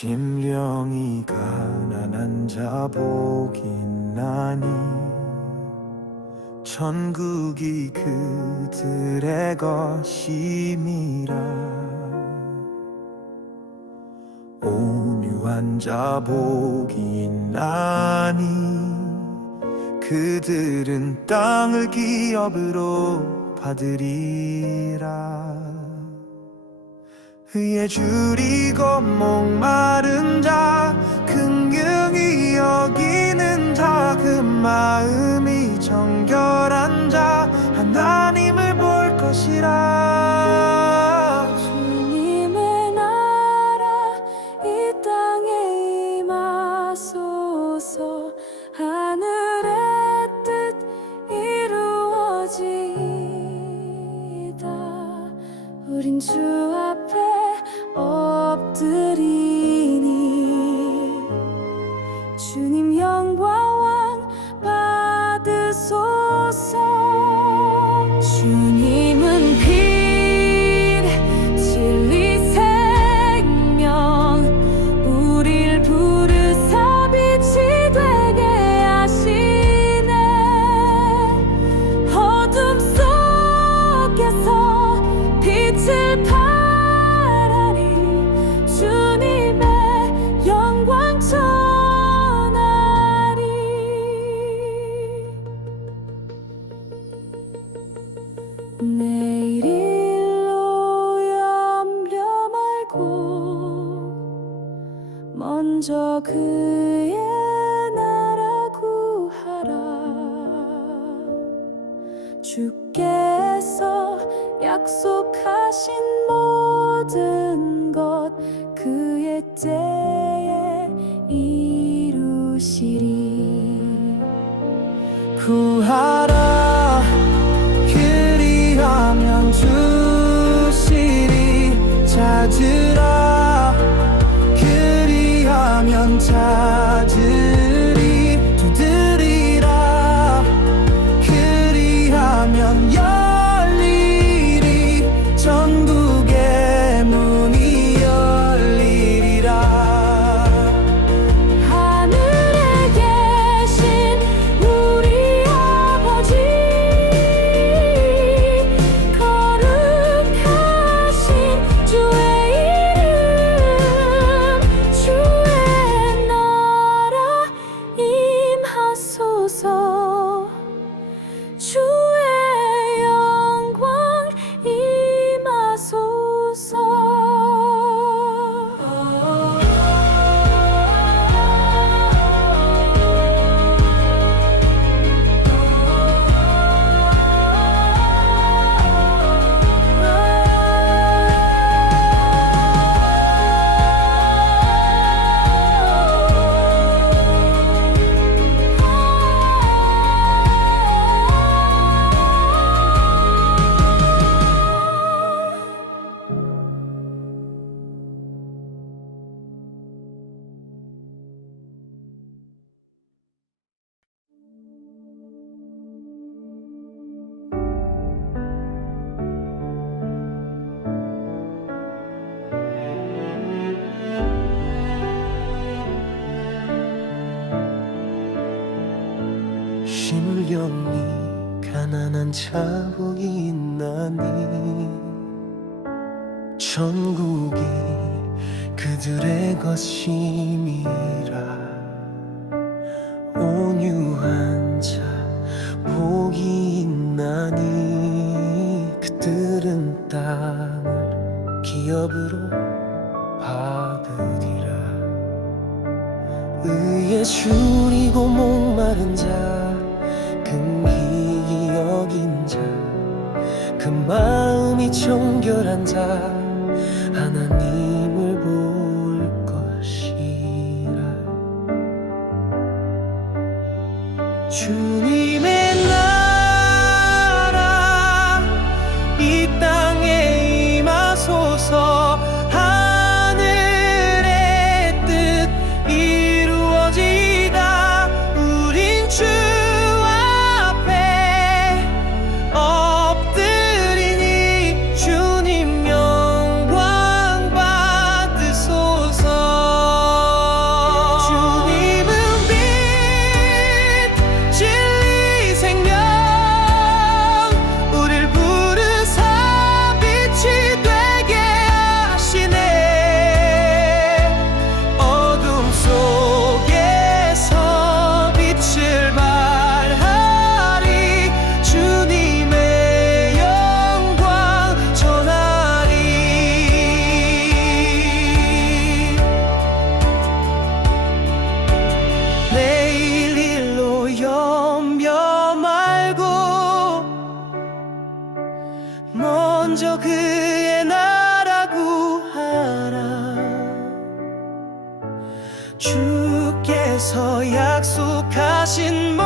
심령이 가난한 자 복인 나니 천국이 그들의 것임이라. 온유한 자 복인 나니 그들은 땅을 기업으로 받으리라 의에 줄이고 목마른 자 긍휼히 여기는 자그 마음이 정결한 자 하나님을 볼 것이라. 우린 주 앞 에엎 내일 일로 염려 말고 먼저 그의 나라 구하라. 주께서 약속하신 모든 것 그의 때에 이루시리. 구하라 그리 심령이 가난한 자복이 있나니? 천국이 그들의 것임이라. 온유한 자 복이 있나니? 그들은 땅을 기업으로 받으리라. 의에 줄이고 목마른 자 긍휼히 여긴 자그 마음이 정결한 자 하나님을 볼 것이라. 주님의 먼저 그의 나라고 하라. 주께서 약속하신 모